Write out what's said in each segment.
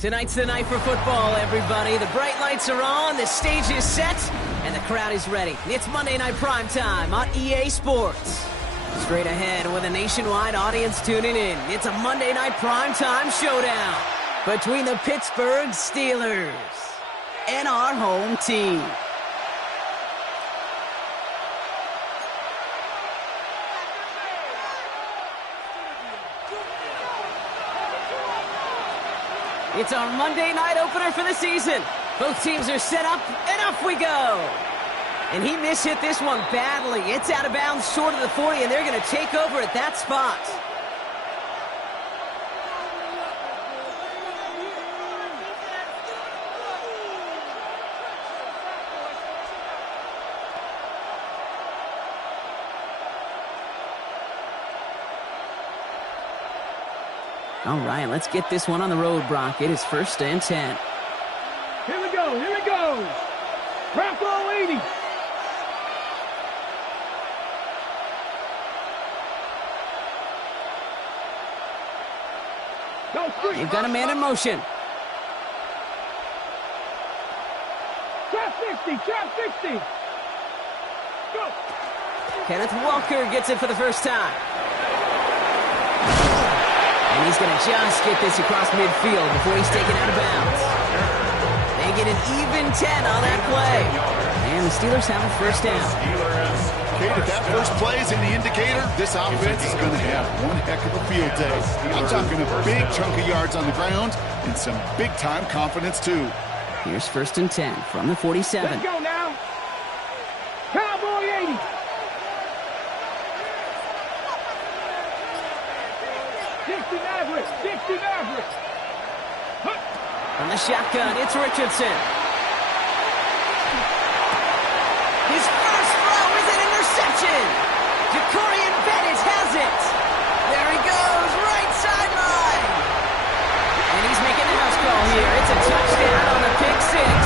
Tonight's the night for football, everybody. The bright lights are on, the stage is set, and the crowd is ready. It's Monday Night Primetime on EA Sports. Straight ahead with a nationwide audience tuning in, it's a Monday Night Primetime showdown between the Pittsburgh Steelers and our home team. It's our Monday night opener for the season. Both teams are set up, and off we go. And he mishit this one badly. It's out of bounds short of the 40, and they're going to take over at that spot. All right, let's get this one on the road, Brock. It is 1st and 10. Here we go. Bronco 80. They've got a man in motion. Trap 60. Go. Kenneth Walker gets it for the first time. And he's going to just get this across midfield before he's taken out of bounds. They get an even 10 on that play. And the Steelers have a first down. Kate, if that first play is in the indicator, this offense is going to have one heck of a field day. I'm talking a big chunk of yards on the ground and some big-time confidence, too. Here's 1st and 10 from the 47. Let's go now. Cowboy 80. Dixie Maverick. From the shotgun, it's Richardson. His first throw is an interception. Jacorian Bennett has it. There he goes, right sideline. And he's making a house call here. It's a touchdown on the pick six.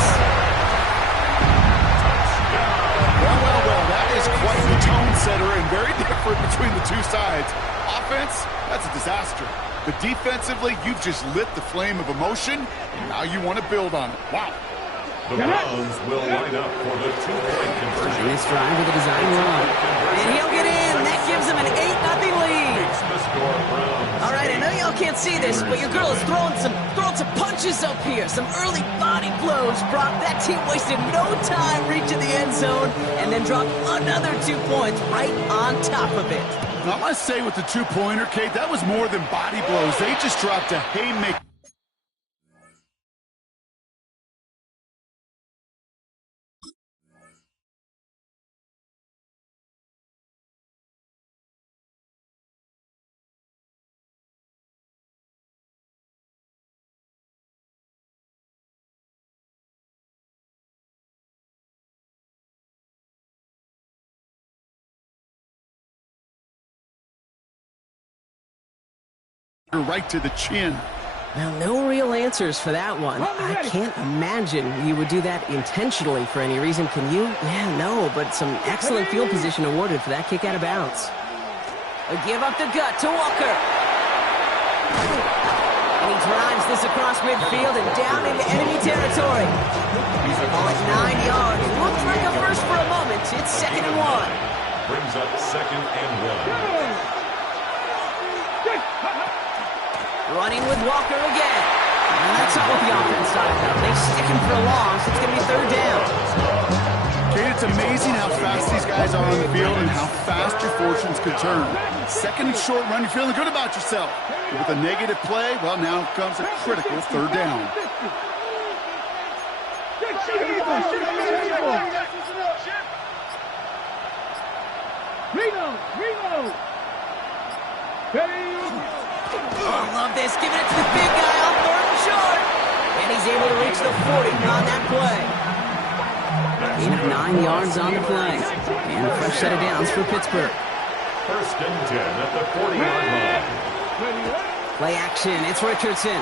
Well, that is quite the tone setter and very different between the two sides. Offense, that's a disaster. But defensively, you've just lit the flame of emotion, and now you want to build on it. Wow. The Browns will line up for the two-point conversion. And this drive with a design run. And he'll get in. That gives him an 8-0 lead. All right, I know y'all can't see this, but your girl is throwing some punches up here. Some early body blows, Brock. That team wasted no time reaching the end zone and then dropped another 2 points right on top of it. Now, I must say with the two-pointer, Kate, that was more than body blows. They just dropped a haymaker. Right to the chin. Now, no real answers for that one. I can't imagine you would do that intentionally for any reason, can you? Yeah, no, but some excellent field position awarded for that kick out of bounds. A give up the gut to Walker. And he drives this across midfield and down into enemy territory. Ball at 9 yards. Looked like a first for a moment. It's 2nd and 1. Brings up 2nd and 1. Running with Walker again. And that's not what the offense started out. They stick him for a long, so it's going to be 3rd down. Kate, it's amazing how fast these guys are on the field and how fast your fortunes could turn. 2nd and short run, you're feeling good about yourself. But with a negative play, well, now comes a critical 3rd down. Reno. Oh, love this. Giving it to the big guy on 3rd and short. And he's able to reach the 40 on that play. Gain of 9 yards on the play. And a fresh set of downs for Pittsburgh. 1st and 10 at the 40-yard line. Play action. It's Richardson.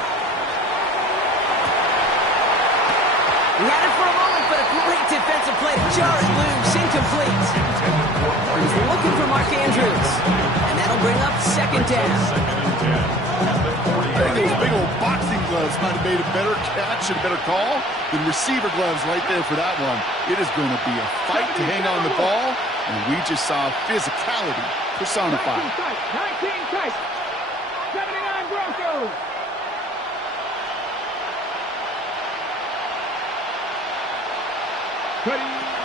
He had it for a moment, but a great defensive play to jar it loose. Incomplete. He's looking for Mark Andrews. And that'll bring up 2nd down. I think those big old boxing gloves might have made a better catch and a better call than receiver gloves right there for that one. It is going to be a fight to hang on the ball, and we just saw physicality personified. 19 tight. 79 Broncos.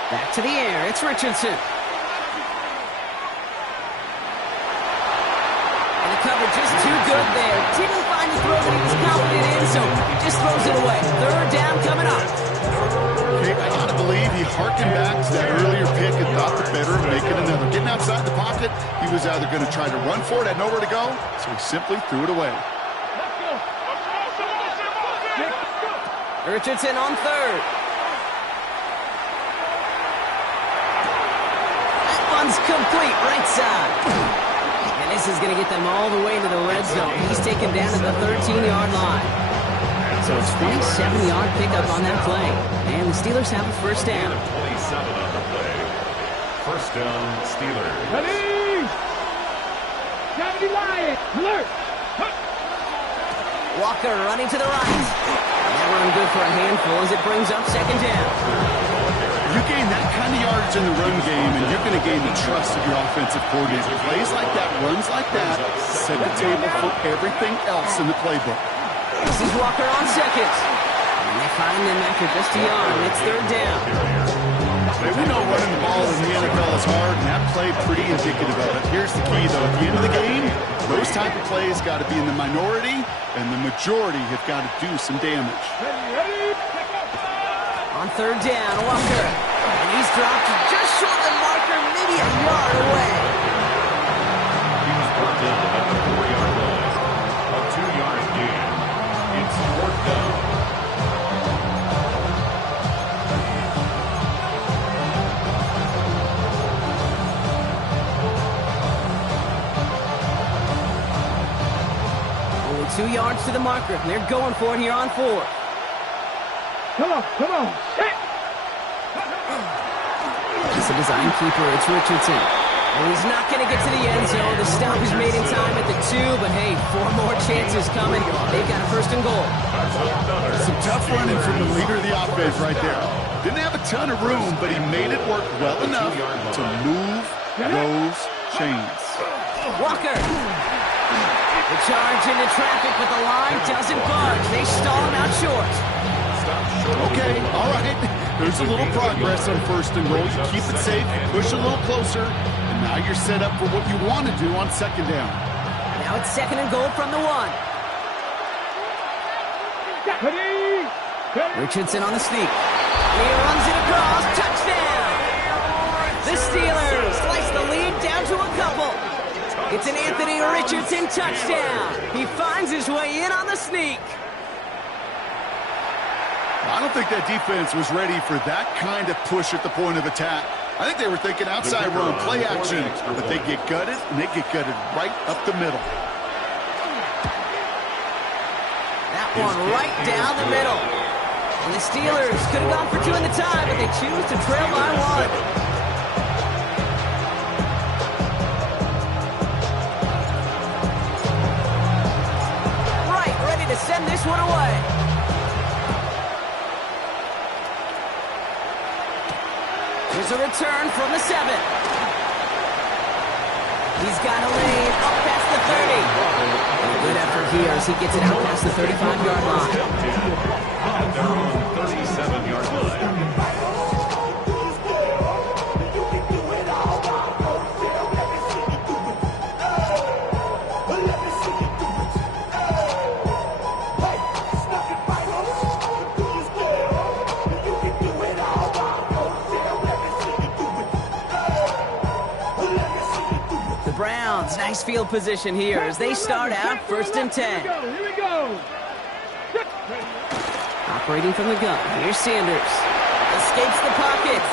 Back to the air. It's Richardson. And the cover just too good there. Didn't find the throw that he was confident in, so just throws it away. Third down coming up. Okay, I gotta believe he harkened back to that earlier pick and thought the better of making another. Getting outside the pocket, he was either going to try to run for it, had nowhere to go, so he simply threw it away. Richardson on third. One's complete, right side. And this is going to get them all the way into the red zone. He's taken down to the 13-yard line. So it's 27-yard pickup on that play. And the Steelers have a first down. 27 on the play. First down, Steelers. Ready! 70 Lions. Alert! Walker running to the right. That run good for a handful as it brings up second down. You gain that kind of yardage in the run game, and you're going to gain the trust of your offensive coordinator. Plays like that, runs like that, set the table for everything else in the playbook. This is Walker on second. And they find them after just a yard. It's third down. Hey, we know running the ball in the NFL is hard, and that play pretty indicative of it. Here's the key, though. At the end of the game, those type of plays got to be in the minority, and the majority have got to do some damage. On third down, Walker. And he's dropped just short of the marker, maybe a yard away. He was brought down at the 4-yard line. A 2-yard gain. It's fourth down. Only 2 yards to the marker. They're going for it here on fourth. Come on, come on. Set. It's a design keeper. It's Richardson. And he's not going to get to the end zone. The stop is made in time at the 2, but hey, 4 more chances coming. They've got a first and goal. Some tough running from the leader of the offense right there. Didn't have a ton of room, but he made it work well enough to move those chains. Walker. The charge into traffic, but the line doesn't budge. They stall him out short. Okay, all right. There's a little progress on first and goal. You keep it safe, you push a little closer, and now you're set up for what you want to do on second down. Now it's second and goal from the 1. Ready! Richardson on the sneak. He runs it across. Touchdown! The Steelers slice the lead down to a couple. It's an Anthony Richardson touchdown. He finds his way in on the sneak. I don't think that defense was ready for that kind of push at the point of attack. I think they were thinking outside run, play action, but they get gutted, and they get gutted right up the middle. That one right down the middle. And the Steelers could have gone for 2 in the tie, but they choose to trail by 1. Right, ready to send this one away. There's a return from the 7. He's got a lane up past the 30. And a good effort here as he gets it out past the 35-yard line. They're on 37-yard line. Nice field position here as they start out first and 10. Here we go. Operating from the gun. Here's Sanders. Escapes the pocket.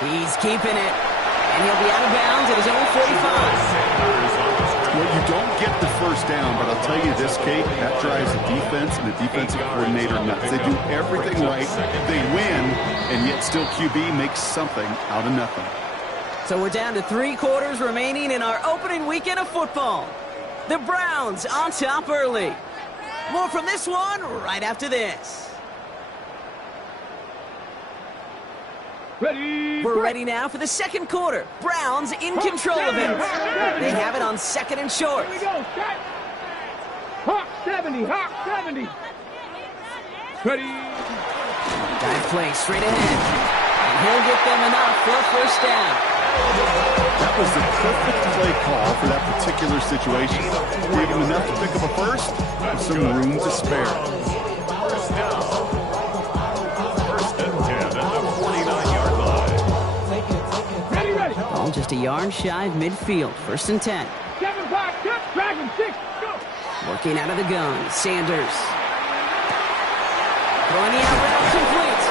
He's keeping it. And he'll be out of bounds at his own 45. Well, you don't get the first down, but I'll tell you this, Kate, that drives the defense and the defensive coordinator nuts. They do everything right. They win, and yet still QB makes something out of nothing. So we're down to 3 quarters remaining in our opening weekend of football. The Browns on top early. More from this one right after this. Ready. We're ready now for the second quarter. Browns in control of it. They have it on 2nd and short. Here we go. Set. Hawk 70. Hawk 70. Ready. Dive play straight ahead. And he'll get them enough for a first down. That was the perfect play call for that particular situation. Gave him enough to pick up a first and some room to spare. First down. First and 10 at the 49-yard line. Ready, ready. Ball just a yard shy of midfield. 1st and 10. 7 5 cut. Dragon 6. Go. Working out of the gun. Sanders. Throwing the out route complete.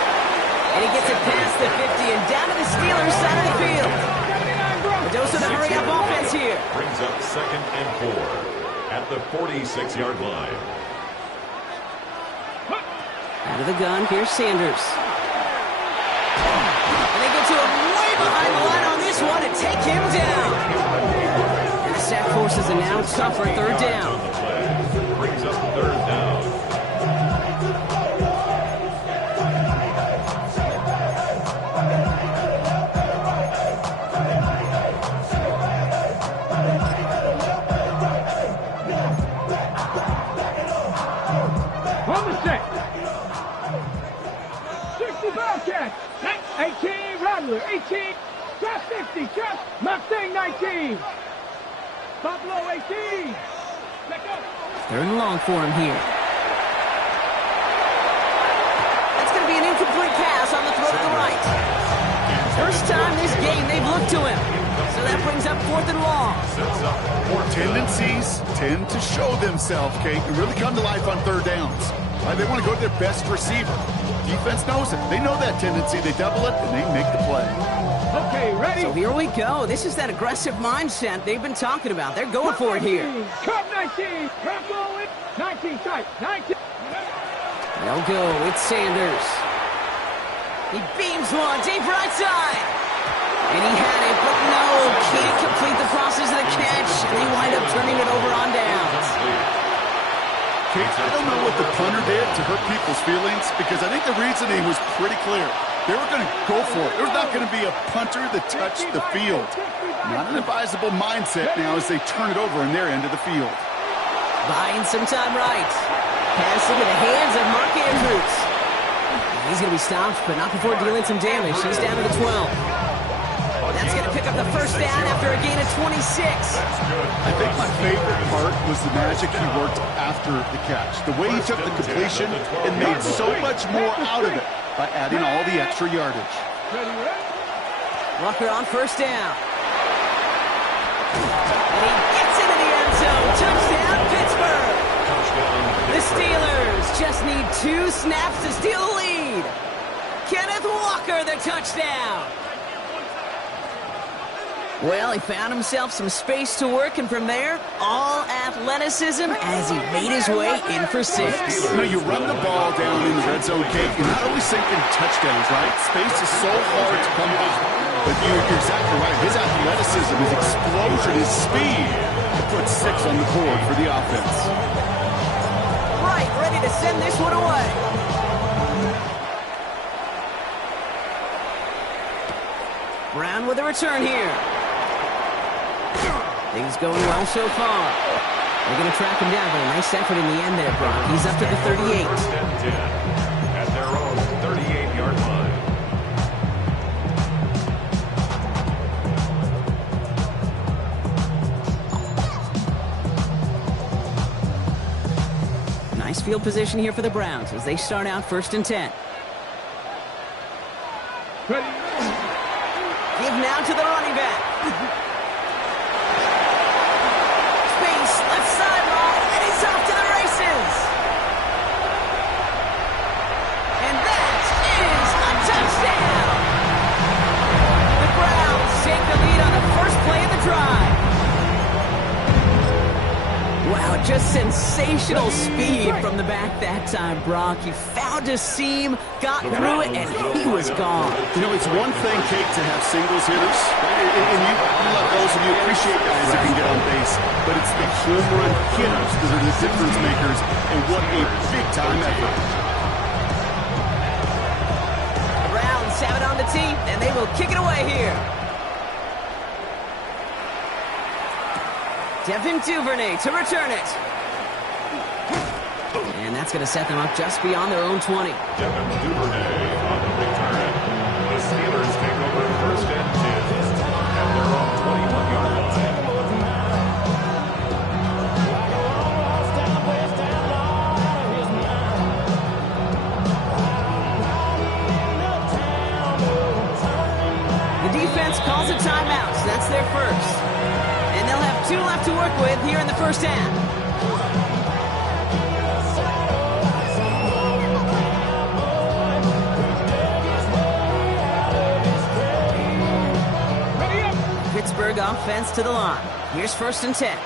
And he gets it past the 50 and down to the Steelers' side of the field. 79 bro. A dose of the hurry-up offense here. Brings up 2nd and 4 at the 46-yard line. Out of the gun, here's Sanders. And they get to him way behind the line on this one and take him down. And the sack forces a now tougher 3rd down. On the play. Brings up 3rd down. On the set. 65 catch. 18 Rattler. 18. Trust 50. Trust Mustang 19. Buffalo 18. Let go. 3rd and long for him here. That's going to be an incomplete pass on the throw to the right. First time this game they've looked to him. So that brings up 4th and long. Tendencies tend to show themselves, Kate, and really come to life on 3rd downs. They want to go to their best receiver. Defense knows it. They know that tendency. They double it, and they make the play. Okay, ready. So here we go. This is that aggressive mindset they've been talking about. They're going for it here. Cut 19. Rocco it. 19 tight. 19. They'll go. It's Sanders. He beams one deep right side. And he had it, but no, can't complete the process of the catch. And they wind up turning it over on downs. Kate, I don't know what the punter did to hurt people's feelings because I think the reasoning was pretty clear. They were going to go for it. There's not going to be a punter that touched the field. Not an advisable mindset now as they turn it over in their end of the field. Buying some time right. Pass into the hands of Mark Andrews. He's going to be stopped, but not before dealing some damage. He's down to the 12. That's going to pick up the first down after a gain of 26. I think my favorite part was the magic he worked after the catch. The way he took the completion and made so much more out of it by adding all the extra yardage. Walker on first down. And he gets into the end zone. Touchdown, Pittsburgh. The Steelers just need 2 snaps to steal the lead. Kenneth Walker, the touchdown. Well, he found himself some space to work, and from there, all athleticism as he made his way in for 6. You know, you run the ball down in the red zone, Kate, you're not only sinking touchdowns, right? Space is so hard to come by. But you're exactly right. His athleticism, his explosion, his speed to put 6 on the board for the offense. Right, ready to send this one away. Brown with a return here. Things going well so far. They're going to track him down, but a nice effort in the end there, Brock. He's up to the 38. First and 10 at their own 38-yard line. Nice field position here for the Browns as they start out 1st and 10. Ready. Give now to the running back. Space, left sideline, and he's off to the races. And that is a touchdown. The Browns take the lead on the first play of the drive. Wow, just sensational speed from the back that time, Brock. He found found a seam, got through it, and he was gone. You know, it's one thing, Kate, to have singles hitters, right? And you love those, and you appreciate guys that can get on base. But it's the home run hitters that are the difference makers, and what a big-time effort. The Browns have it on the tee, and they will kick it away here. Devin Duvernay to return it. And that's going to set them up just beyond their own 20. Devin Duvernay on the return. The Steelers take over first and 10 at their own 21-yard line. The defense calls a timeout, so that's their first. And they'll have 2 left to work with here in the first half. Pittsburgh offense to the line. Here's first and 10.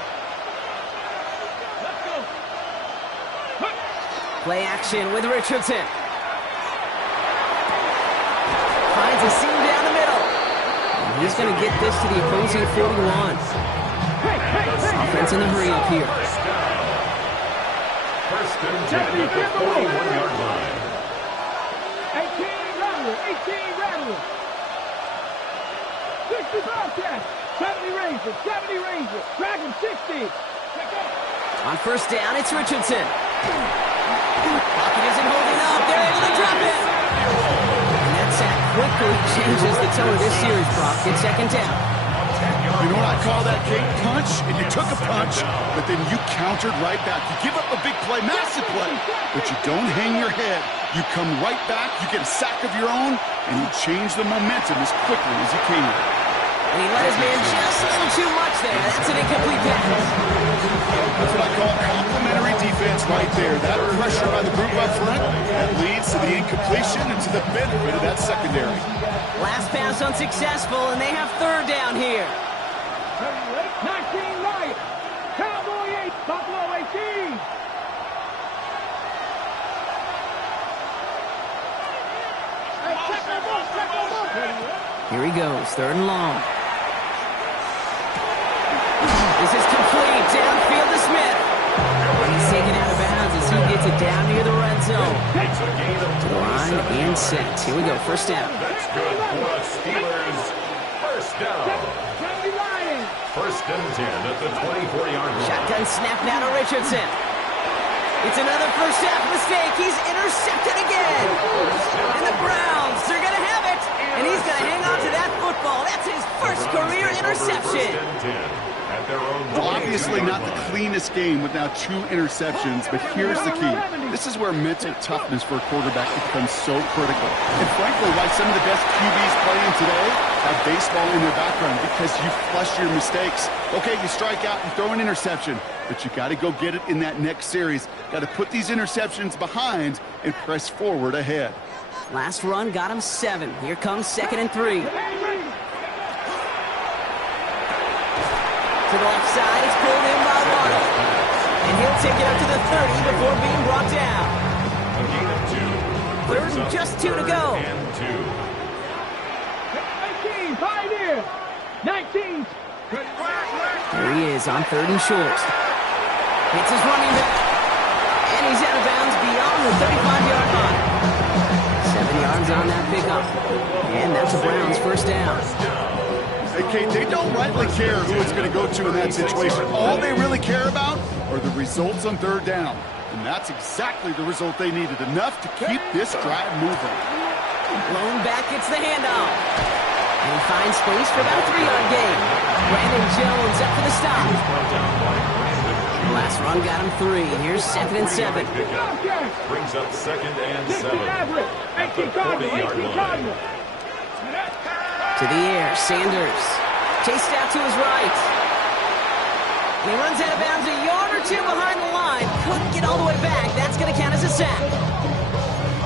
Play action with Richardson. Finds a seam down the middle. And he's going to get this to the opposing 41. Offense in the hurry up here. First and 10 at the 41-yard line. 18 Rattler. 60 Bobcats. 70 Rangers. Drag him 60. On first down, it's Richardson. Pocket isn't holding up. They're able to drop it. And that sack quickly changes the tone of this series, Brock. It's second down. You know what I call that, Kate? Punch, and you took a punch, but then you countered right back. You give up a big play, massive play, but you don't hang your head. You come right back, you get a sack of your own, and you change the momentum as quickly as you can. And he let his man just a little too much there. That's an incomplete pass. That's what I call complimentary defense right there. That pressure by the group up front, that leads to the incompletion and to the benefit of that secondary. Last pass unsuccessful, and they have third down here. 19 right. Cowboy 8. Buffalo 18. Here he goes, third and long. This is complete, downfield to Smith. And he's taken out of bounds as he gets it down near the red zone. To the line and set. Here we go, first down. That's good for the Steelers. First down. First and 10 at the 24-yard line. Shotgun snap now to Richardson. It's another first half mistake. He's intercepted again. And the Browns, they're going to have it. And he's going to hang on to that football. That's his first career interception. Well, obviously not the cleanest game with now 2 interceptions, but here's the key. This is where mental toughness for a quarterback becomes so critical. And frankly, why some of the best QBs playing today have baseball in their background, because you flush your mistakes. Okay, you strike out and throw an interception, but you got to go get it in that next series. Got to put these interceptions behind and press forward ahead. Last run got him 7. Here comes second and 3. To the left side, it's pulled in by Waddle. And he'll take it up to the 30 before being brought down. A gain of 2. Third and just 2 to go. And 18, Pioneer. 19. There he is on third and short. Hits his running back. And he's out of bounds beyond the 35-yard line. 7 yards on that pickup. And that's the Browns' first down. Hey, Kate, they don't rightly care who it's going to go to in that situation. All they really care about are the results on third down. And that's exactly the result they needed. Enough to keep this drive moving. Lone back gets the handoff. And he finds space for about a 3-yard gain. Brandon Jones up for the stop. Last run got him 3. Here's second and 7. brings up second and 7 at the 40-yard line. To the air, Sanders. Chased out to his right. And he runs out of bounds a yard or 2 behind the line. Couldn't get all the way back. That's going to count as a sack.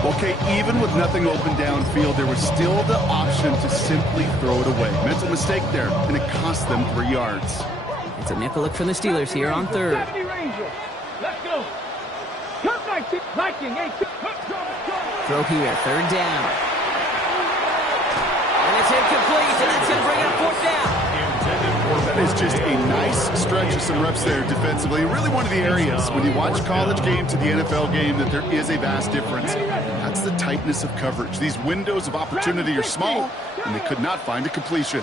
Okay, even with nothing open downfield, there was still the option to simply throw it away. Mental mistake there, and it cost them 3 yards. It's a nickel look for the Steelers here on third. Let's go. Cut Viking, 8. throw here, third down. And it's incomplete, and that's going to bring it up fourth down. That is just a nice stretch of some reps there defensively. Really one of the areas when you watch college game to the NFL game that there is a vast difference. That's the tightness of coverage. These windows of opportunity are small, and they could not find a completion.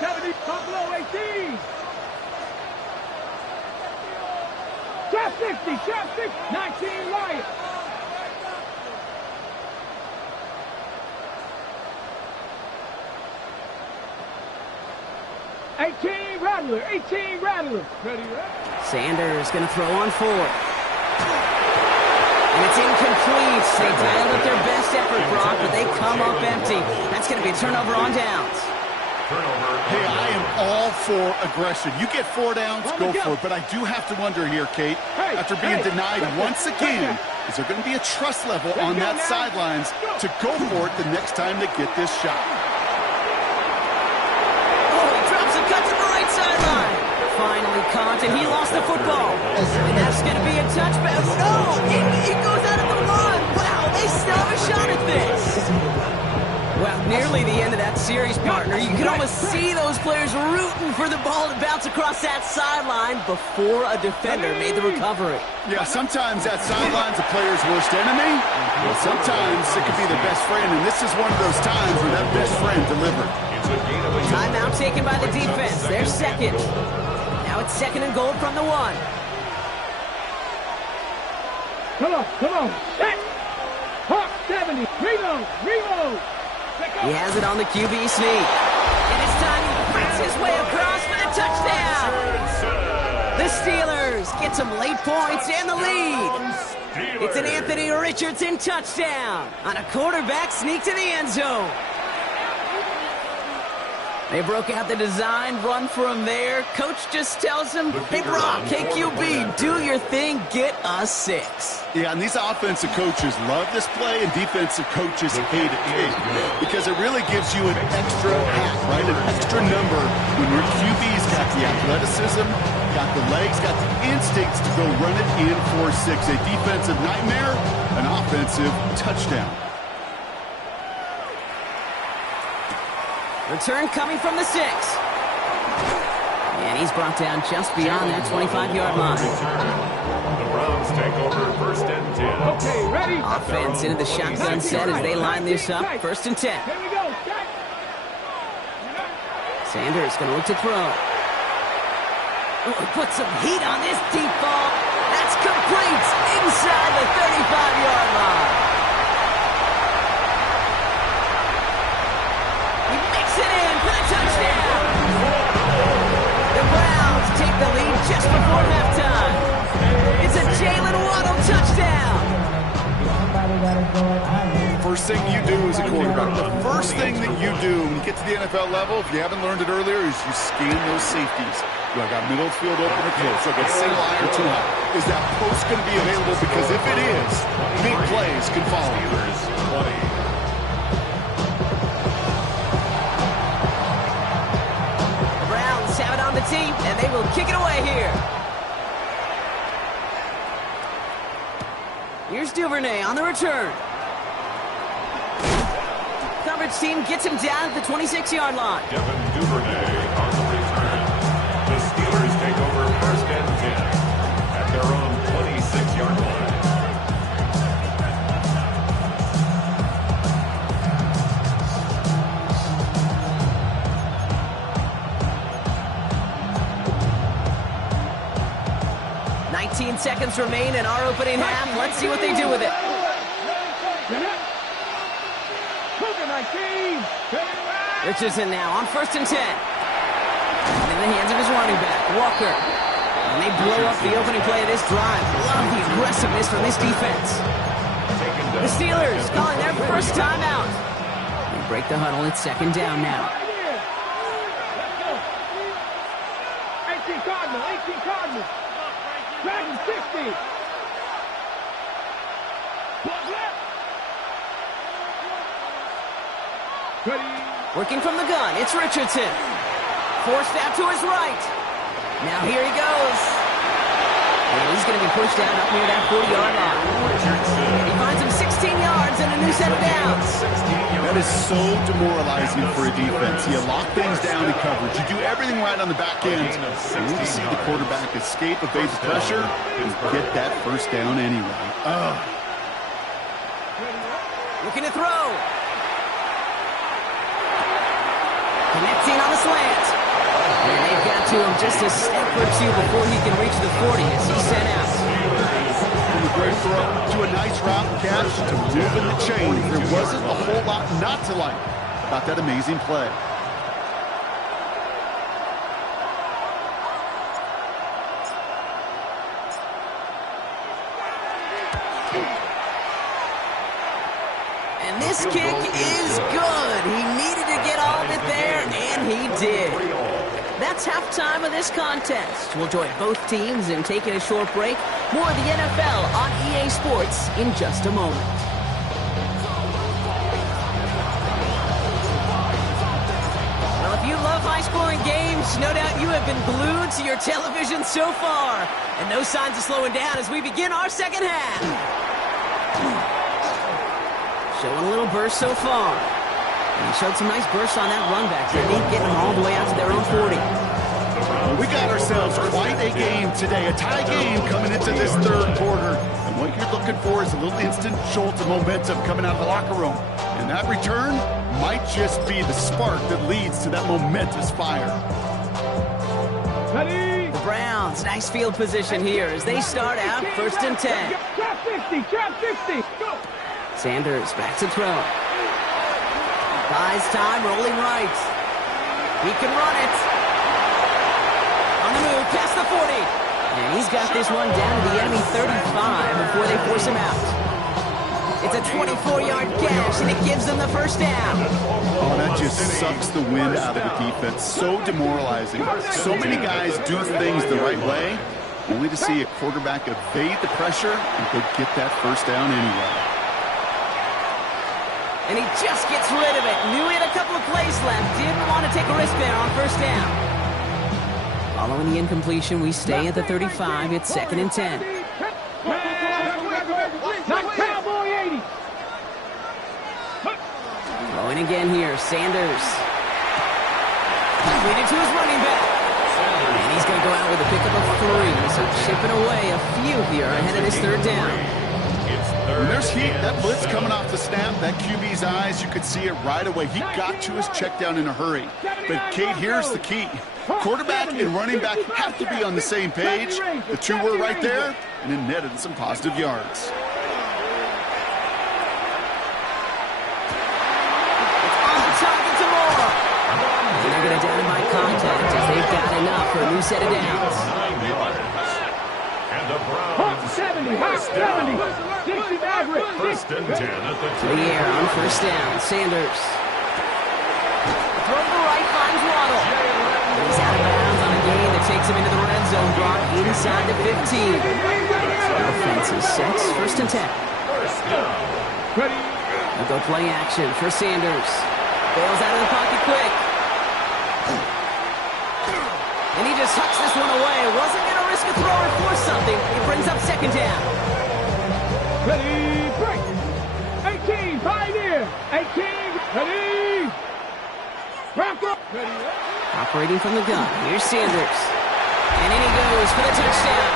70, Buffalo 18. Trap 60, 19 right. Rattler. Ready. Sanders going to throw on fourth. And it's incomplete. They dialed up their best effort, Brock, but they come up empty. That's going to be a turnover on downs. Hey, I am all for aggression. You get 4 downs, go for it. But I do have to wonder here, Kate, after being denied once again, is there going to be a trust level on that sidelines to go for it the next time they get this shot? Sideline. Finally caught, and he lost the football. And that's going to be a touchback. No! It goes out of the run. Wow, they still have a shot at this. Well, nearly the end of that series, partner. You can almost see those players rooting for the ball to bounce across that sideline before a defender made the recovery. Yeah, sometimes that sideline's a player's worst enemy. But sometimes it could be their best friend, and this is one of those times where that best friend delivered. Timeout taken by the defense. They're second. Now it's second and goal from the 1. Come on. Set. Hawk 70. Reload. He has it on the QB sneak. And it's time he breaks his way across for the touchdown. The Steelers get some late points and the lead. It's an Anthony Richardson touchdown on a quarterback sneak to the end zone. They broke out the design, run for him there. Coach just tells him, hey, Brock, KQB, do your thing, get us 6. Yeah, and these offensive coaches love this play, and defensive coaches hate it because it really gives you an extra hat, right? An extra number when your QB's got the athleticism, got the legs, got the instincts to go run it in for 6. A defensive nightmare, an offensive touchdown. Return coming from the 6. And he's brought down just beyond that 25-yard line. The Browns take over first and 10. Okay, ready? Offense into the shotgun set as they line this up. First and 10. Here we go. Sanders going to look to throw. Put some heat on this deep ball. That's complete inside the 35-yard line. It in for the touchdown. The Browns take the lead just before halftime. It's a Jalen Waddle touchdown. First thing you do as a quarterback, the first thing that you do when you get to the NFL level, if you haven't learned it earlier, is you scan those safeties. Do I got middle field open or close? Do I got single eye or too high? Is that post going to be available? Because if it is, big plays can follow. Have it on the team, and they will kick it away here. Here's Duvernay on the return. Coverage team gets him down at the 26-yard line. Devin Duvernay on the return. The Steelers take over first and 10 at their own 26-yard line. Seconds remain in our opening half. Let's see what they do with it. Richardson now on first and 10. In the hands of his running back, Walker. And they blow up the opening play of this drive. Love the aggressiveness from this defense. The Steelers calling their first timeout. They break the huddle. It's second down now. 18 Cardinals. Dragon 60. Working from the gun, it's Richardson. Forced out to his right. Now here he goes. And he's going to be pushed out up near that 40-yard line. He finds him 16 yards and a new set of downs. That is so demoralizing for a defense. You lock things down in coverage. You do everything right on the back end. You need to see the quarterback escape, evade the pressure, and get that first down anyway. Looking to throw. Connecting on the slant. And they've got to him just a step or two before he can reach the 40 as he's sent out. From a great throw to a nice route and catch to moving the chain. There wasn't a whole lot not to like about that amazing play. And this kick is good. He needed to get all of it there, and he did. That's halftime of this contest. We'll join both teams in taking a short break. More of the NFL on EA Sports in just a moment. Well, if you love high-scoring games, no doubt you have been glued to your television so far. And no signs of slowing down as we begin our second half. Showing a little burst so far. And he showed some nice bursts on that run back technique, getting them all the way out to their own 40. Well, we got ourselves quite a game today, a tie game coming into this third quarter. And what you're looking for is a little instant jolt of momentum coming out of the locker room. And that return might just be the spark that leads to that momentous fire. Ready? The Browns, nice field position here as they start out 1st and 10. Trap 60, trap 60. Go. Sanders back to throw. Buys time, rolling right. He can run it. On the move, past the 40. And he's got this one down to the enemy 35 before they force him out. It's a 24-yard gash, and it gives them the first down. Oh, that just sucks the wind out of the defense. So demoralizing. So many guys do things the right way, only to see a quarterback evade the pressure and go get that first down anyway. And he just gets rid of it. Knew he had a couple of plays left. Didn't want to take a risk there on first down. Following the incompletion, we stay at the 35. It's 2nd and 10. Not Cowboy 80. Throwing again here. Sanders. Completed to his running back. And he's going to go out with a pickup of 3. So chipping away a few here ahead of this third down. When there's heat, that blitz coming off the snap, that QB's eyes, you could see it right away. He got to his check down in a hurry. But, Kate, here's the key. Quarterback and running back have to be on the same page. The two were right there, and it netted some positive yards. On the target to Moore. And they're going to down him by contact as they've got enough for a new set of downs. And the Hawk Browns 70, Hawk 70. 60 Maverick. 1st and 10 at the To the air on first down. Sanders. Throw to the right, finds Waddle. He's out of bounds on a gain that takes him into the red zone, brought inside the 15. Offense is set. 1st and 10. Ready? They'll go play action for Sanders. Bails out of the pocket quick. And he just hucks this one away. Wasn't going to risk a throw or force something. It brings up 2nd down. Ready? Break. 18, Pioneer. 18, ready? Rock up. Ready? Operating from the gun. Here's Sanders. And in he goes for the touchdown.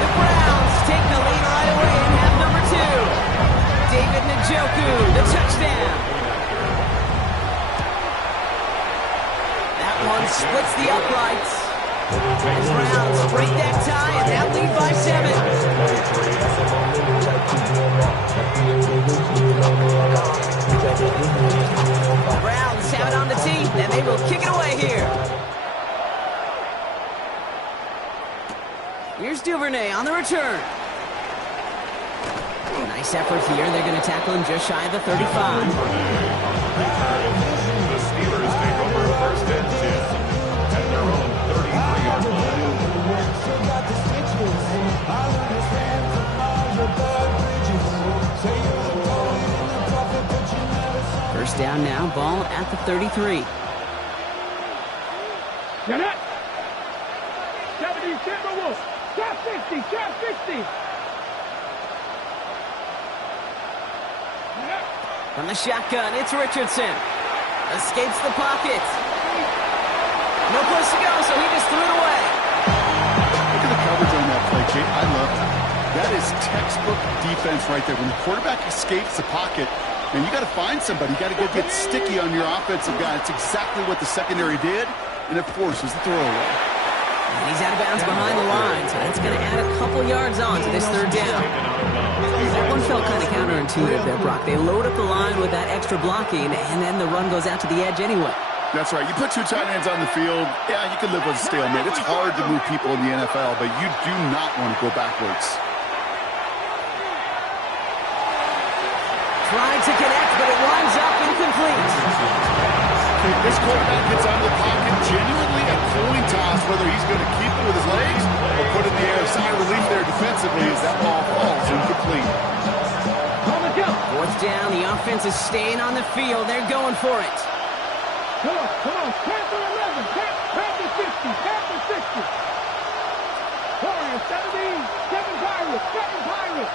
The Browns take the lead right away in half number 2. David Njoku, the touchdown. That one splits the uprights. And Browns break that tie and now lead by 7. Browns have it on the tee, and they will kick it away here. Here's Duvernay on the return. Nice effort here. They're going to tackle him just shy of the 35. The Steelers take over 1st and 10 at their own 33-yard line. First down now, ball at the 33. Get it. 70 Timberwolves. Trap 60, trap 60. From the shotgun, it's Richardson. Escapes the pocket. No place to go, so he just threw it away. Look at the coverage on that play, Jake. I love that. That is textbook defense right there. When the quarterback escapes the pocket, and you got to find somebody. You got to go get sticky on your offensive guy. It's exactly what the secondary did, and it forces the throwaway. And he's out of bounds behind the line, so that's going to add a couple yards on to this third down. That one felt kind of counterintuitive there, Brock. They load up the line with that extra blocking, and then the run goes out to the edge anyway. That's right. You put two tight ends on the field, yeah, you can live with a stalemate. It's hard to move people in the NFL, but you do not want to go backwards. Trying to connect, but it winds up incomplete. This quarterback gets out of the pocket genuinely a coin toss, whether he's going to keep it with his legs or put it in the air. Sigh of relief there defensively as that ball falls incomplete. Fourth down, the offense is staying on the field. They're going for it. Come on, Panther 11, Panther 60, Panther 60. Warriors 17, 7 Pirates, 7 Pirates.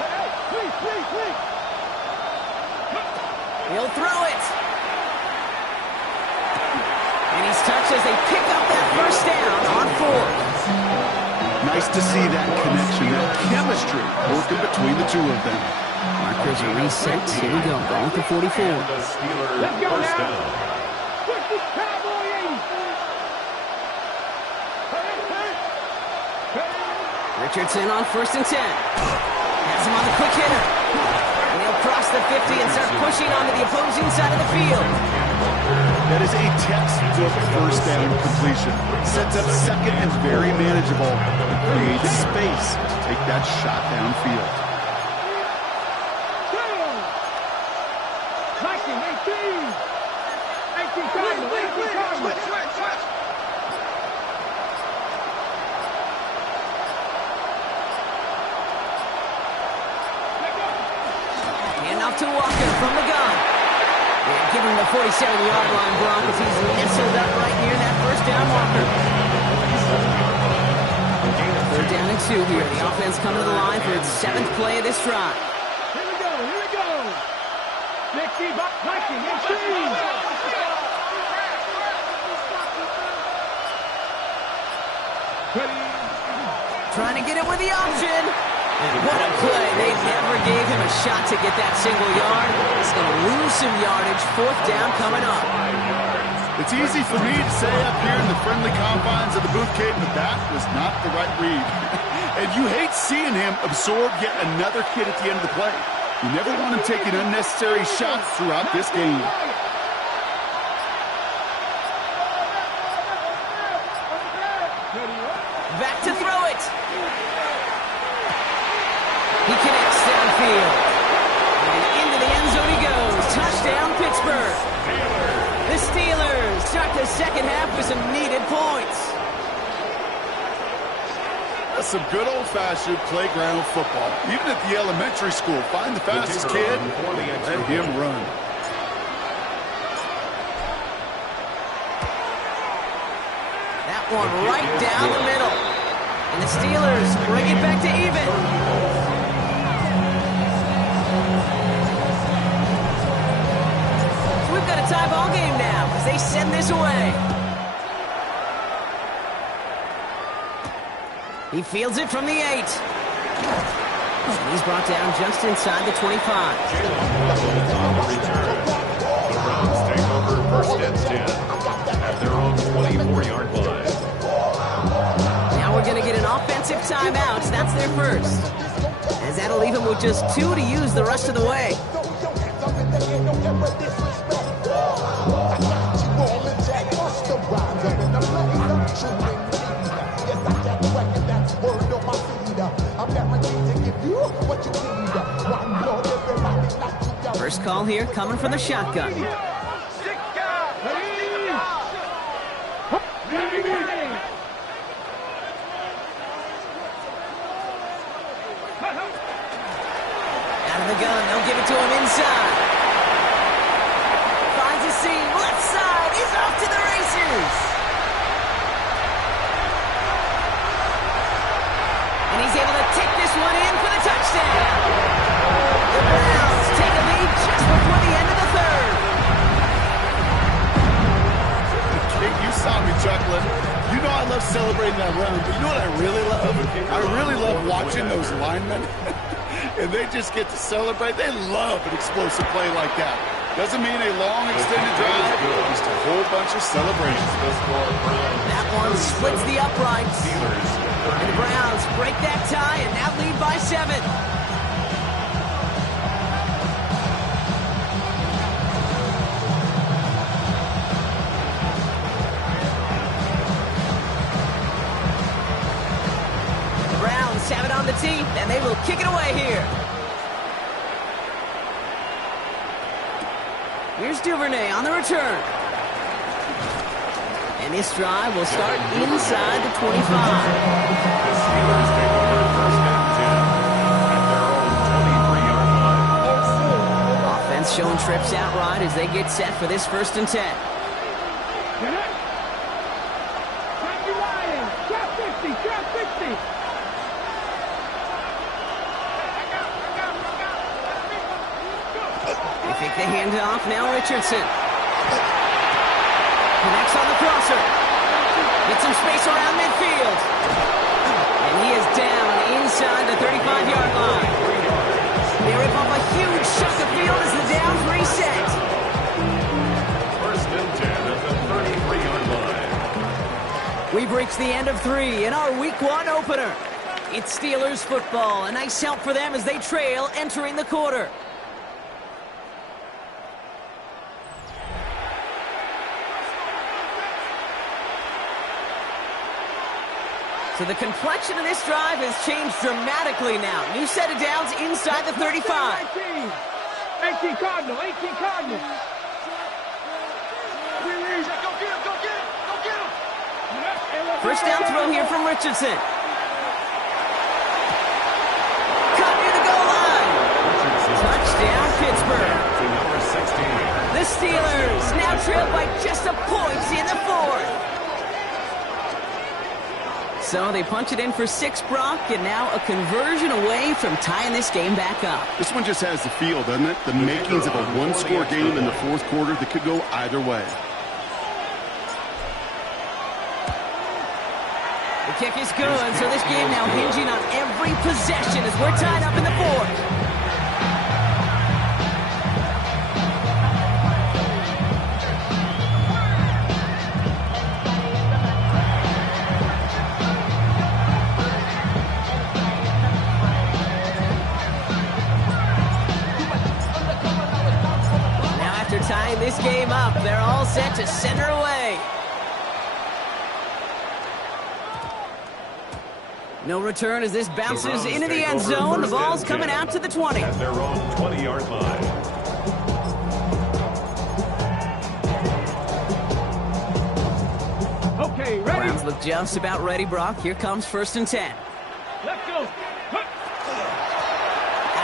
Hey, please. He'll throw it. And he's touched as they pick up that first down on fourth. Nice to see that connection, that chemistry working between the two of them. Markers are reset. Here we go. Ball at the 44. Let's go now. Push this Cowboy 80. Richardson on 1st and 10. Has him on the quick hitter. And he'll cross the 50 and start pushing onto the opposing side of the field. That is a textbook first down completion. Sets up second and very manageable. Creates space to take that shot downfield. 18 Cardinals. Handoff to Walker from the gun. And give him the 47-yard line, Brock, as he's nestled up right near that first down marker. Third down and 2 here. The offense coming to the line for its 7th play of this drive. Here we go. Nicky Viking and Steve. Trying to get it with the option. And what a play. They never gave him a shot to get that single yard. He's going to lose some yardage. 4th down coming up. It's easy for me to say up here in the friendly confines of the Booth Cave, but that was not the right read. And you hate seeing him absorb yet another hit at the end of the play. You never want him taking unnecessary shots throughout this game. Back to throw it. He connects downfield. And into the end zone he goes. Touchdown, Pittsburgh. The Steelers start the second half with some needed points. That's some good old-fashioned playground football. Even at the elementary school, find the fastest kid, let him run. That one right down the middle. And the Steelers bring it back to even. So we've got a tie ball game now as they send this away. He fields it from the 8. And he's brought down just inside the 25. The Browns take over 1st and 10 at their own 24-yard line. Now we're going to get an offensive timeout. That's their first. As that'll leave him with just 2 to use the rest of the way. First call here coming from the shotgun. Out of the gun, they'll give it to him inside. Finds a seam, left side, he's off to the races. And he's able to take this one in for the touchdown. The Browns linemen, and they just get to celebrate. They love an explosive play like that. Doesn't mean a long extended drive, just a whole bunch of celebrations. That one splits the uprights. And the Browns break that tie and now lead by 7. The Browns have it on the tee, and they will kick it away here. Here's Duvernay on the return. And this drive will start inside the 25. The Steelers take over first and 10 at their own 23-yard line. Offense showing trips out right as they get set for this 1st and 10. Get it. Thank you, Ryan. Trap 50, trap 50. They take the handoff. Now Richardson. Connects on the crosser. Gets some space around midfield. And he is down inside the 35-yard line. They rip off a huge chunk of field as the downs reset. First and 10 at the 33-yard line. We've reached the end of 3 in our Week 1 opener. It's Steelers football. A nice help for them as they trail entering the quarter. So the complexion of this drive has changed dramatically now. New set of downs inside the 35. 18 Cardinal, 18 Cardinal. First down throw here from Richardson. Cut near the goal line. Touchdown, Pittsburgh. Number 16. The Steelers now trail by just a point in the 4th. So they punch it in for 6, Brock, and now a conversion away from tying this game back up. This one just has the feel, doesn't it? The makings of a one-score game in the 4th quarter that could go either way. The kick is good, so this game now hinging on every possession as we're tied up in the 4th. Tying this game up, they're all set to center away. No return as this bounces into the end zone. The ball's coming out to the 20. At their own 20-yard line. Okay, ready? Browns look just about ready, Brock. Here comes 1st and 10. Let's go. Out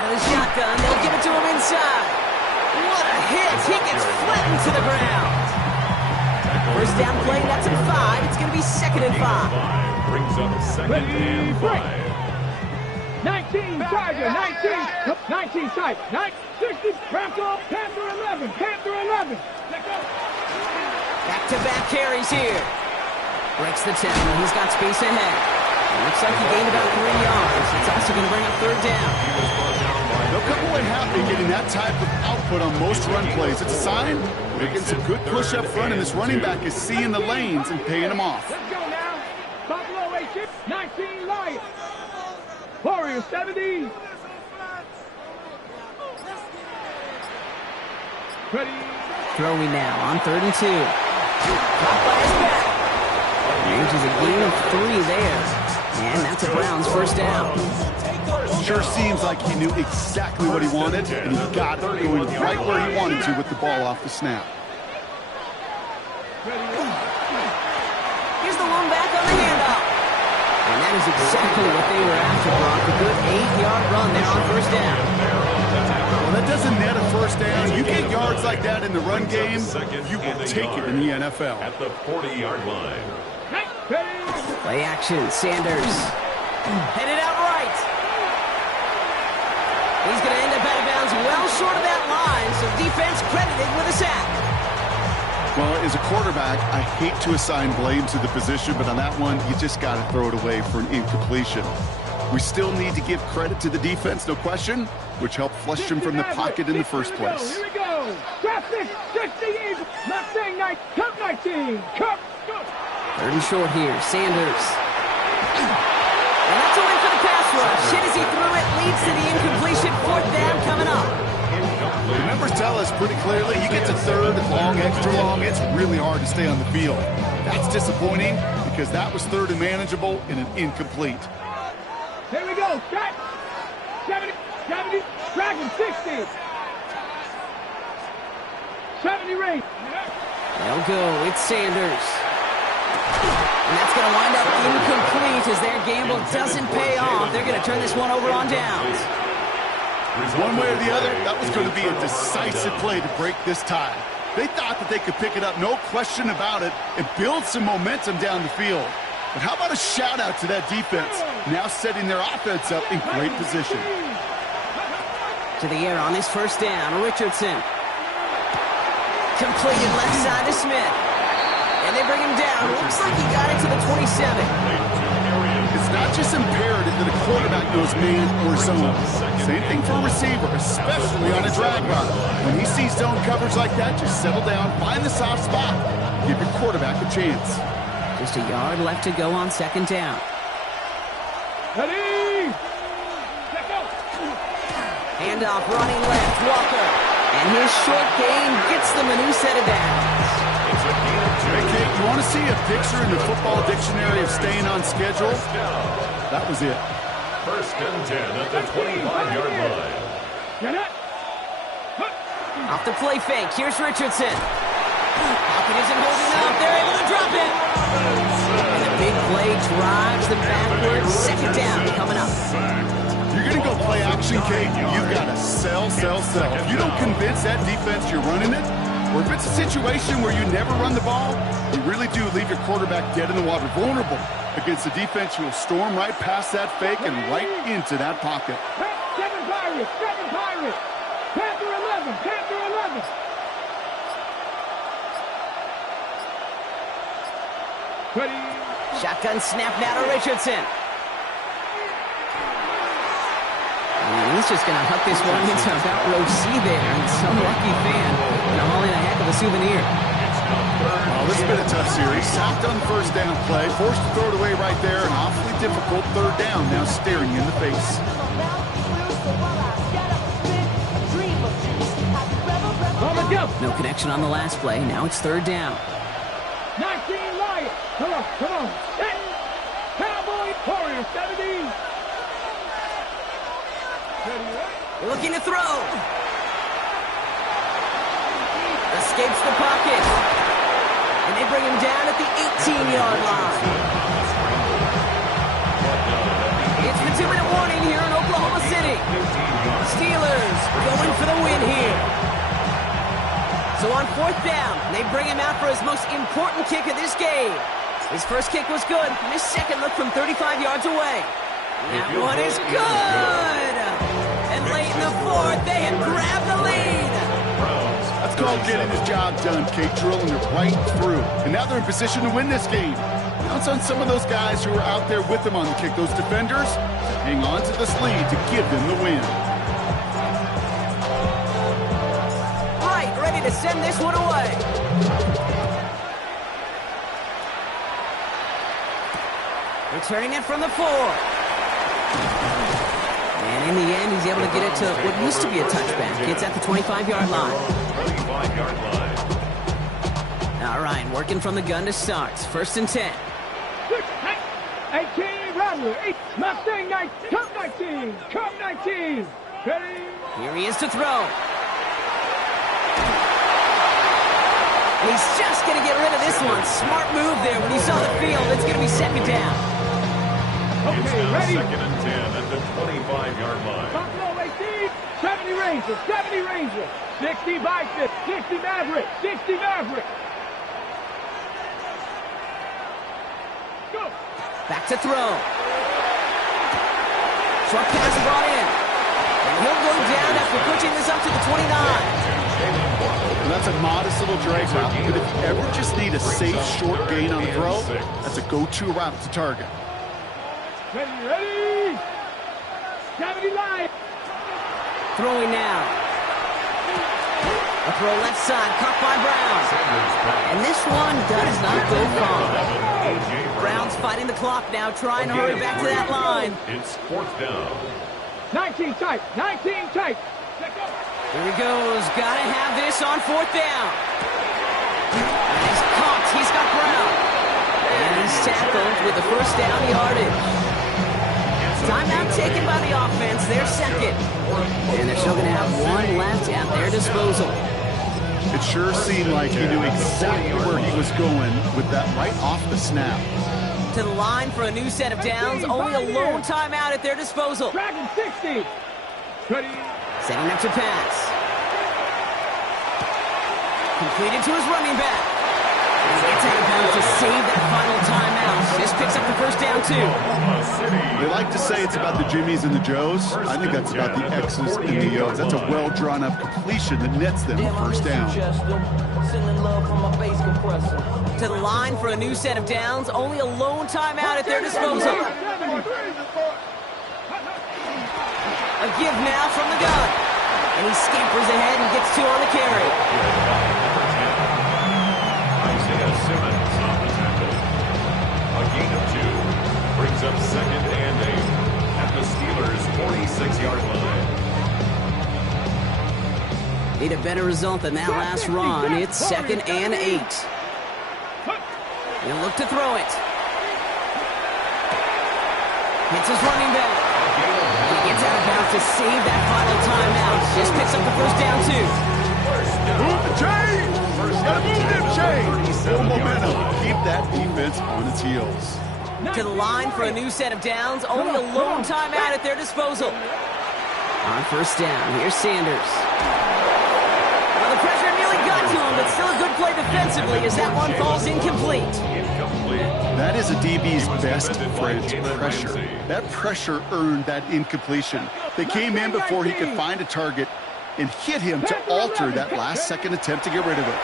of the shotgun, they'll give it to him inside. What a hit! He gets flattened to the ground. First down play, that's at 5. It's going to be 2nd and 5. Brings up 2nd and 5. 19 Tiger, 19 tight, 60, Panther 11, Panther 11. Let's go. Back-to-back carries here. Breaks the tackle. He's got space ahead. It looks like he gained about 3 yards. It's also going to bring up 3rd down. They'll come away happy getting that type of output on most run plays. It's a sign they're getting some good push up front, and this running back is seeing the lanes and paying them off. Let's go now. Buffalo 8, 19 Lions. Warriors 70. Ready. Throwing now on 3rd and 2. Caught by his back. Which is a gain of 3 there. And that's a Browns 1st down. Sure seems like he knew exactly what he wanted, and he got it going right where he wanted to with the ball off the snap. Here's the one back on the handoff. And that is exactly what they were after, Brock. A good 8-yard run there on 1st down. Well, that doesn't net a 1st down. You get yards like that in the run game, you will take it in the NFL. At the 40-yard line. Play action, Sanders. Headed out right. He's going to end up out of bounds well short of that line, so defense credited with a sack. Well, as a quarterback, I hate to assign blame to the position, but on that one, you just got to throw it away for an incompletion. We still need to give credit to the defense, no question, which helped flush him from the pocket in the first place. Here we go. Draft pick, 60, Mustang 19. Cup. Third and short here. Sanders. And that's a win for the pass rush. Hit as he threw it, leads to the incompletion. Fourth down coming up. The numbers tell us pretty clearly, you get to third, long, extra long, it's really hard to stay on the field. That's disappointing because that was third and manageable and an incomplete. Here we go. Cut. 70, Dragon 60. 70 range. They'll go. It's Sanders. And that's going to wind up incomplete as their gamble doesn't pay off. They're going to turn this one over on downs. One way or the other, that was going to be a decisive play to break this tie. They thought that they could pick it up, no question about it, and build some momentum down the field. But how about a shout-out to that defense, now setting their offense up in great position. To the air on this first down, Richardson. Completed left side to Smith. And they bring him down. Looks like he got it to the 27. It's not just imperative that a quarterback knows man or zone. Same thing for a receiver, especially on a drag route. When he sees zone coverage like that, just settle down, find the soft spot, give your quarterback a chance. Just a yard left to go on second down. Ready. Check out. Handoff running left, Walker. And his short gain gets them a new set of downs. Hey, Kate, you want to see a picture in the football dictionary of staying on schedule? That was it. First and 10 at the 25-yard line. Get it. Off the play fake, here's Richardson. Pocket isn't holding up, they're able to drop it. And a big play drives them backwards. Second down coming up. You're going to go play action, Kate. You've got to sell. If you don't convince that defense you're running it, or if it's a situation where you never run the ball, you really do leave your quarterback dead in the water, vulnerable against a defense who will storm right past that fake and right into that pocket. 7 Pirates. Panther 11. Ready. Shotgun snap now to Richardson. And he's just going to huck this one into about row C there. And some lucky fan going to haul in a heck of a souvenir. Oh, this has been a tough series. Sacked on the first down play, forced to throw it away right there. An awfully difficult third down now staring you in the face. No connection on the last play. Now it's third down. 19 Lions. Come on. Cowboy Warrior 70. Looking to throw. Escapes the pocket. And they bring him down at the 18-yard line. It's the 2-minute warning here in Oklahoma City. Steelers going for the win here. So on fourth down, they bring him out for his most important kick of this game. His first kick was good, and his second looked from 35 yards away. That one is good! And late in the fourth, they had grabbed the lead. That's called getting his job done, Kate, drilling it right through. And now they're in position to win this game. Counts on some of those guys who are out there with them on the kick, those defenders, hang on to this lead to give them the win. Right, ready to send this one away. Returning it from the 4. And in the end, he's able to get it to what used to be a touchback. It's at the 25-yard line. 25-yard line. All right, working from the gun to start. First and 10. 18 Rattler, 8 Mustang 19, Cup 19. Ready? Here he is to throw. He's just going to get rid of this one. Smart move there when he saw the field. It's going to be second down. Okay, ready? Second and 10 at the 25-yard line. Buffalo 18, 70 Rangers, 60 Bison, 60 Maverick. Go. Back to throw. Short pass brought in. And he'll go down after pushing this up to the 29. And that's a modest little drag route. But if you ever just need a safe short gain on the throw, that's a go-to route to target. Ready? 70 line. Throwing now. A throw left side, caught by Brown. And this one does not go far. Brown's fighting the clock now, trying to hurry back to that line. It's 4th down. 19 tight. 19 tight. Here he goes. Gotta have this on 4th down. And he's caught. He's got Brown. And he's tackled with the first down yardage. Timeout taken by the offense. Their second. And they're still going to have one left at their disposal. It sure seemed like he knew exactly where he was going with that right off the snap. To the line for a new set of downs. Only a lone timeout at their disposal. Dragon 60. Ready. Setting up to pass. Completed to his running back. He gets out of bounds to save that final timeout. This picks up the first down, too. They like to say it's about the Jimmies and the Joes. I think that's about the X's and the O's. That's a well-drawn-up completion that nets them the first down. To the line for a new set of downs. Only a lone timeout at their disposal. A give now from the gun. And he scampers ahead and gets 2 on the carry. Isaiah Simmons on the tackle. A gain of 2. Brings up 2nd and 8 at the Steelers' 46-yard line. Need a better result than that last run. It's 2nd and 8. He'll look to throw it. Hits his running back. He gets out of bounds to save that final timeout. Just picks up the first down, too. Move the chain! Gotta move them chains! Full momentum. Keep that defense on its heels. To the line for a new set of downs. Only a lone timeout at their disposal. On first down, here's Sanders. Well, the pressure nearly got to him, but still a good play defensively as that one falls incomplete. That is a DB's best friend, pressure. That pressure earned that incompletion. They came in before he could find a target and hit him to alter that last-second attempt to get rid of it.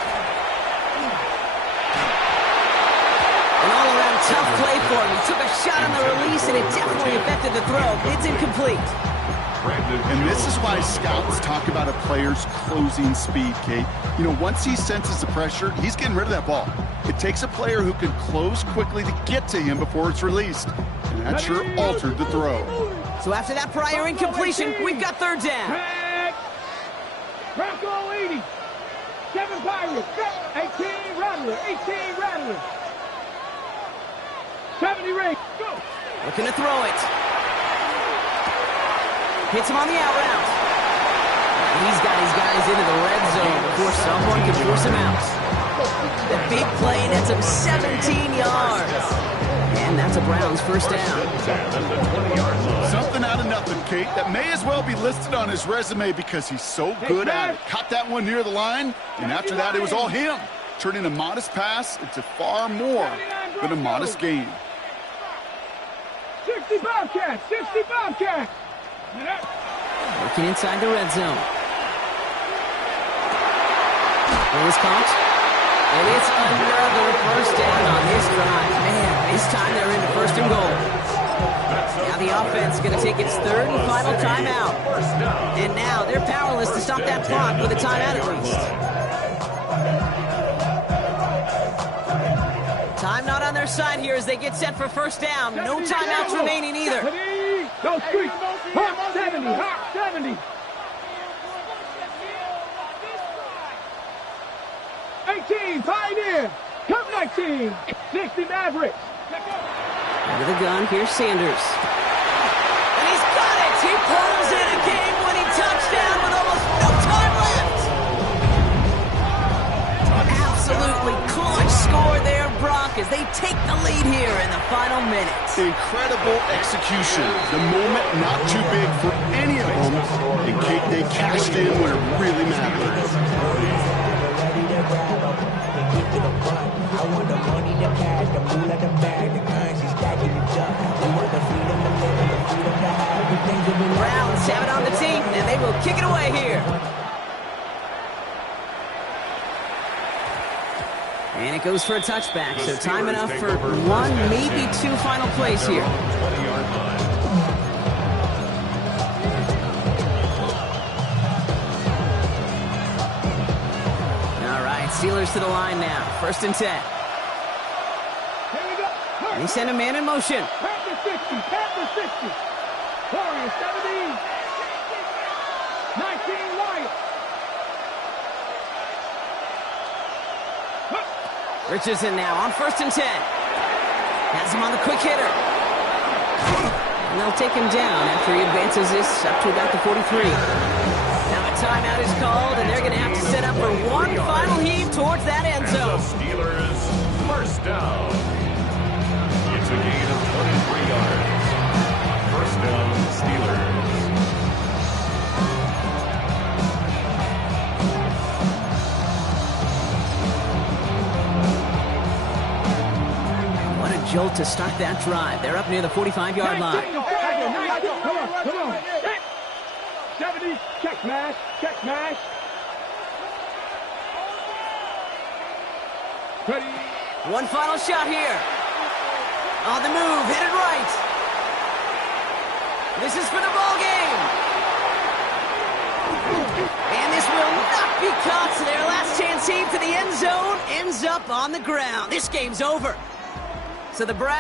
An all-around tough play for him. He took a shot on the release, and it definitely affected the throw. It's incomplete. And this is why scouts talk about a player's closing speed, Kate. You know, once he senses the pressure, he's getting rid of that ball. It takes a player who can close quickly to get to him before it's released. And that sure altered the throw. So after that prior incompletion, we've got 3rd down. Bronco 80. 7 Pirates. 18 Rattler. 18 Rattler. 70 Ring. Go. Looking to throw it. Hits him on the out route. He's got his guys into the red zone before someone can force him out. The big play nets him 17 yards. And that's a Browns first down. Something out of nothing, Kate. That may as well be listed on his resume because he's so good at it. Caught that one near the line, and after that, it was all him. Turning a modest pass into far more than a modest gain. 60 Bobcats. 60 Bobcats. Working inside the red zone. It was caught. And it's another first down on this drive. Man, this time they're into 1st and goal. Now the offense is going to take its 3rd and final timeout. And now they're powerless to stop that clock with a timeout at least. Time not on their side here as they get set for first down. No timeouts remaining either. Go street. Hawk 70. Hawk 70. 18, Pioneer. Come 19. 60 Mavericks. Under the gun, here's Sanders. And he's got it. He pulls in a game-winning touchdown with almost no time left. Absolutely clutch score there, Brock, as they take the lead here in the final minutes. Incredible execution. The moment not too big for any of them. And Kate, they cashed in when it really mattered. I want the money, the cash, the moon, the bag, the currency stacking the junk. We want the freedom, the living, the freedom to have the things that we want. Browns have it on the team, and they will kick it away here. And it goes for a touchback, so time enough for 1, maybe 2 final plays here. Steelers to the line now. 1st and 10. Here we go. They send a man in motion. Panther 60. Panther 60. Warriors 70. 19 Wyatt. Richardson now on 1st and 10. Has him on the quick hitter. And they'll take him down after he advances this up to about the 43. Now a timeout is called, and they're going to have to set up for one final heave towards that end And the zone. Steelers first down. It's a gain of 23 yards. First down, Steelers. What a jolt to start that drive. They're up near the 45-yard line. Come on. 70. Check mash. Check mash. Ready. One final shot here. On the move, headed right. This is for the ball game. And this will not be caught. So their last chance heave to the end zone ends up on the ground. This game's over. So the Browns